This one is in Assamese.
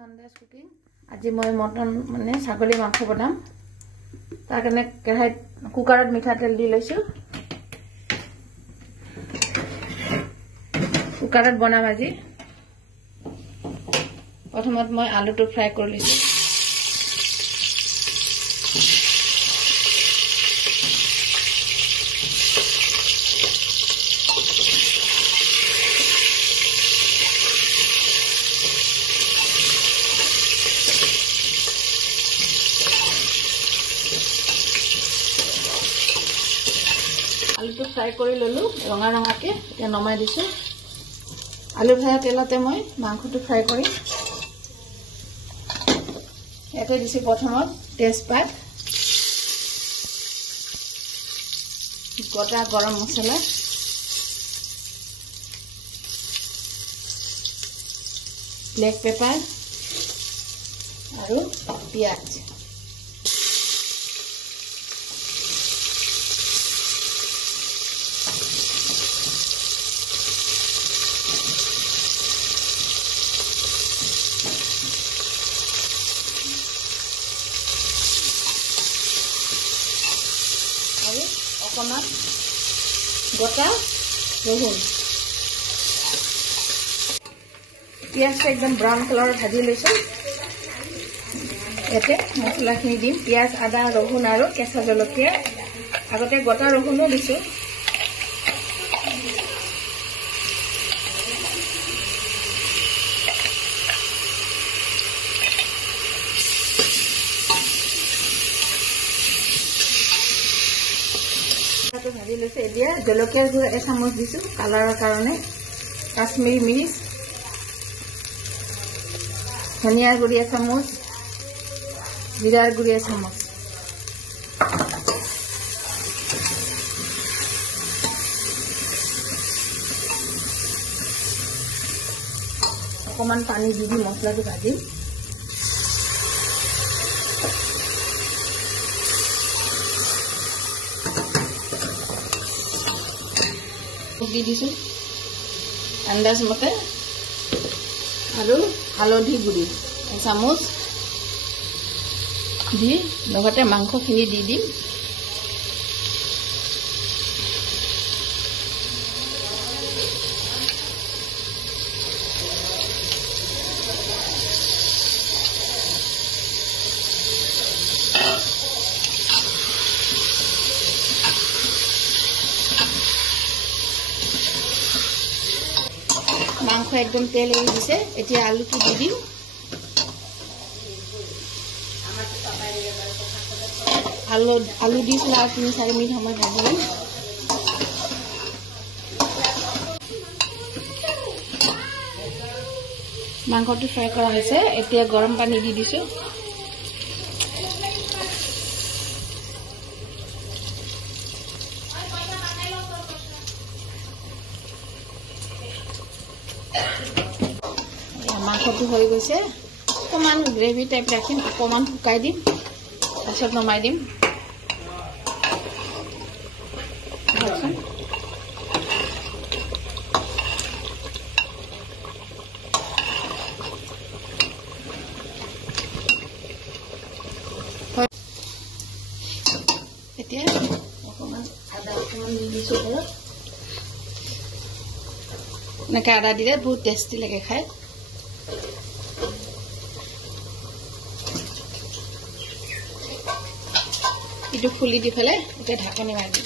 Sundays cooking. আজি মই মটন মানে ছাগলী মাংস বনাম তাৰ কাৰণে কেৰাহীত কুকাৰত মিঠা তেল দি লৈছো কুকাৰত বনাম আজি প্ৰথমত মই আলুটো ফ্ৰাই কৰি লৈছো आलू फ्राई कर ललो रंगा रंगा के नमाई दिसो आलू भाजा तेलते मैं मांस फ्राई कर दिसो प्रथम तेजपात गोटा गरम मसला ब्लैक पेपर और पियाज অকমান গোটা রহুন পিয়াজটা একদম ব্রাউন কালার ভাজি লৈছো এতে মছলাখিনি দিম পিয়াজ আদা রহুন আর কেঁচা জলকীয়া আগতে গোটা রহুনো দিছো भाजी लैसे जलकियार गुड़ा एचामच दी कलर कारण काश्मीरी मिर्च धनियार गुड़ी एचामच जीरार गुड़ी एचामच अकमान पानी दी मसला भाजी दी दिसो अंदाज मते और हालधी गुड़ी एचामच दी लगते मांसखिनि दी दिम मांस एकदम तेल एरि दिसे एतिया आलुটো দি দিম आलू দি ফলা 3-4 মিনিট সময় ভাজিম মাংসটো ফ্ৰাই কৰা হৈছে এতিয়া গৰম পানী দি দিছো मांसটো হৈ গৈছে অকমান গ্ৰেভি টাইপ ৰাখিম অকমান শুকাই দিম তাৰপিছত নমাই দিম এতিয়া অকমান আদা অকমান দি দিছো ঘৰত এনেকৈ আদা দিলে বহুত টেষ্টি লাগে খাই इटू फुली दी फेले ढाकनी मार दी